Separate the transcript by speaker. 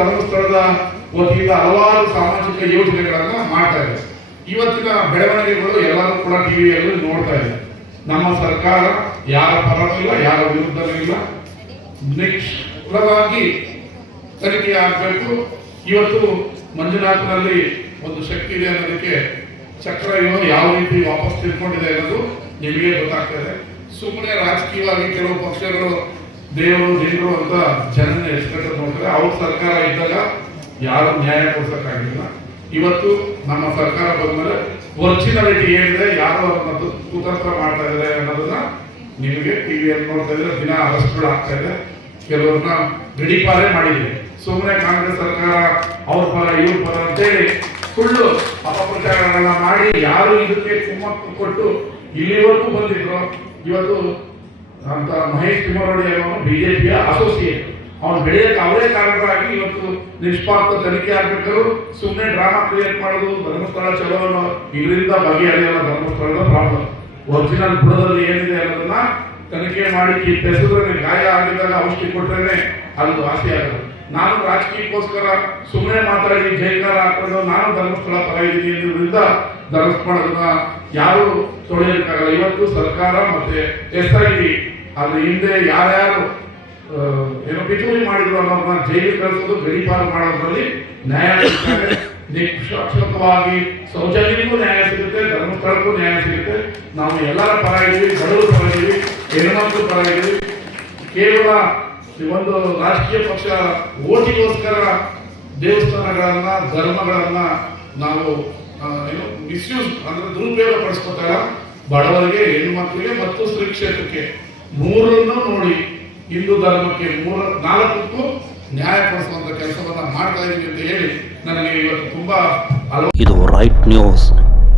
Speaker 1: ಧರ್ಮಸ್ಥಳದ ವತಿಯಿಂದ ಹಲವಾರು ಸಾಮಾಜಿಕ ಯೋಜನೆಗಳನ್ನ ಮಾಡ್ತಾ ಇದೆ. ಇವತ್ತಿನ ಬೆಳವಣಿಗೆಗಳು ಎಲ್ಲರೂ ಕೂಡ ಟಿವಿಯಲ್ಲಿ ನೋಡ್ತಾ ಇದೆ. ನಮ್ಮ ಸರ್ಕಾರ ಯಾರ ಪರವಿಲ್ಲ ಯಾರ ವಿರುದ್ಧವೂ ಇಲ್ಲ. ನಿಷ್ಫಲವಾಗಿ ತನಿಖೆ ಆಗಬೇಕು. ಇವತ್ತು ಮಂಜುನಾಥನಲ್ಲಿ ಒಂದು ಶಕ್ತಿ ಇದೆ ಅನ್ನೋದಕ್ಕೆ ಚಕ್ರ ಇವನು ಯಾವ ರೀತಿ ವಾಪಸ್ ತಿಳ್ಕೊಂಡಿದೆ ಅನ್ನೋದು ನಿಮಗೆ ಗೊತ್ತಾಗ್ತದೆ ಸುಮ್ಮನೆ ರಾಜಕೀಯವಾಗಿ ಕೆಲವು ಪಕ್ಷಗಳು ದೇವರು ದೇವರು ಅಂತ ಜನನ ಎಷ್ಟು ನೋಡ್ತಾರೆ. ಅವ್ರ ಸರ್ಕಾರ ಇದ್ದಾಗ ಯಾರು ನ್ಯಾಯ ಕೊಡ್ಸೋಕ್ಕಾಗಿಲ್ಲ. ಇವತ್ತು ನಮ್ಮ ಸರ್ಕಾರ ಬಂದ್ಮೇಲೆ ಒರಿಜಿನಾಲಿಟಿ ಏನಿದೆ, ಯಾರು ಮತ್ತು ಕುತಂತ್ರ ಮಾಡ್ತಾ ಇದ್ದಾರೆ ಅನ್ನೋದನ್ನ ನಿಮಗೆ ಟಿವಿಯಲ್ಲಿ ನೋಡ್ತಾ ಇದ್ರೆ ದಿನ ಅರೆಸ್ಟ್ಗಳು ಆಗ್ತಾ ಇದೆ. ಕೆಲವ್ರನ್ನ ಗಡಿಪಾರೇ ಮಾಡಿದೆ ಸುಮ್ಮನೆ ಕಾಂಗ್ರೆಸ್ ಸರ್ಕಾರ ಅವ್ರ ಪರ, ಇವ್ರ ಪರ ಅಂತೇಳಿ ಸುಳ್ಳು ಅಪಪ್ರಚಾರಗಳನ್ನ ಮಾಡಿ ಯಾರು ಇದಕ್ಕೆ ಕುಮ್ಮಕ್ಕು ಕೊಟ್ಟು ಇಲ್ಲಿವರೆಗೂ ಬಂದಿದ್ರು, ಇವತ್ತು ಅಂತ ಮಹೇಶ್ ತಿಮ್ಮರೊಡಿ ಅನ್ನೋನು ಬಿಜೆಪಿಯ ಅಸೋಸಿಯೇಟ್ ಅವನು ಬೆಳೆಯಕ್ಕೆ ಅವರೇ ಕಾರಣರಾಗಿ ಇವತ್ತು ನಿಷ್ಪಾರ್ಥ ತನಿಖೆ ಆಗ್ಬೇಕಾದ್ರು ಸುಮ್ಮನೆ ಡ್ರಾಮಾ ಕ್ರಿಯೇಟ್ ಮಾಡೋದು, ಧರ್ಮಸ್ಥಳ ಚಲೋ ಅನ್ನೋ ಇದರಿಂದ ಬಗೆಹರಿಯಲ್ಲ ಧರ್ಮಸ್ಥಳದ ಪ್ರಾಬ್ಲಮ್ ಒರಿಜಿನಲ್ ಬುಡದಲ್ಲಿ ಏನಿದೆ ಅನ್ನೋದನ್ನ ತನಿಖೆ ಮಾಡಿ ಬೆಸದ್ರೆ ಗಾಯ ಆಗಿದ್ದಾಗ ಔಷಧಿ ಕೊಟ್ರೇನೆ ಅದು ವಾಸಿ ಆಗೋದು ನಾನು ರಾಜಕೀಯಕ್ಕೋಸ್ಕರ ಸುಮ್ಮನೆ ಮಾತಾಡಿ ಜೈಕಾರ ಹಾಕೊಂಡು ನಾನು ಧರ್ಮಸ್ಥಳ ಪರ ಇದ್ದೀನಿ ಧರ್ಮಸ್ಥಳದನ್ನ ಯಾರು ತೊಳೆಯೋಕ್ಕಾಗಲ್ಲ ಇವತ್ತು ಸರ್ಕಾರ ಮತ್ತೆ ಎಸ್ ಐ ಟಿ, ಅದ್ರ ಹಿಂದೆ ಯಾರ್ಯಾರು ಯಾರು ಏನೋ ಪಿತೂರಿ ಮಾಡಿದ್ರು ಅನ್ನೋದನ್ನ ಜೈಲಿಗೆ ಕಳಿಸೋದು ಗಡಿಪಾರು ಮಾಡೋದ್ರಲ್ಲಿ ನ್ಯಾಯ ನಿಷ್ಪಕ್ಷಪಾತವಾಗಿ ಶೌಚಾಲಯಕ್ಕೂ ನ್ಯಾಯ ಸಿಗುತ್ತೆ, ಧರ್ಮಸ್ಥಳಕ್ಕೂ ನ್ಯಾಯ ಸಿಗುತ್ತೆ. ನಾವು ಎಲ್ಲರ ಪರ ಇದ್ದೀವಿ, ಬಡವರ ಪರ ಇದ್ದೀವಿ ಹೆಣ್ಮಕ್ಳ ಪರ ಇದ್ದೀವಿ. ಕೇವಲ ಒಂದು ರಾಜಕೀಯ ಪಕ್ಷ ಓಟಿಗೋಸ್ಕರ ದೇವಸ್ಥಾನಗಳನ್ನ, ಧರ್ಮಗಳನ್ನ ನಾವು ಏನು ಮಿಸ್ಯೂಸ್ ಅಂದ್ರೆ ದುರುಪಯೋಗ ಪಡಿಸ್ಕೊತಾರ ಬಡವರಿಗೆ ಹೆಣ್ಮಕ್ಕಳಿಗೆ ಮತ್ತು ಸ್ತ್ರೀ ಕ್ಷೇತ್ರಕ್ಕೆ ಮೂರನ್ನು ನೋಡಿ ಹಿಂದೂ ಧರ್ಮಕ್ಕೆ ಮೂರ ನಾಲ್ಕು ನ್ಯಾಯ ಕೊಡಿಸುವಂತ ಕೆಲಸವನ್ನ ಮಾಡ್ತಾ ಇದ್ದೀವಿ ಅಂತ ಹೇಳಿ ನನಗೆ ಇವತ್ತು ತುಂಬಾ
Speaker 2: ಇದು ರೈಟ್ ನ್ಯೂಸ್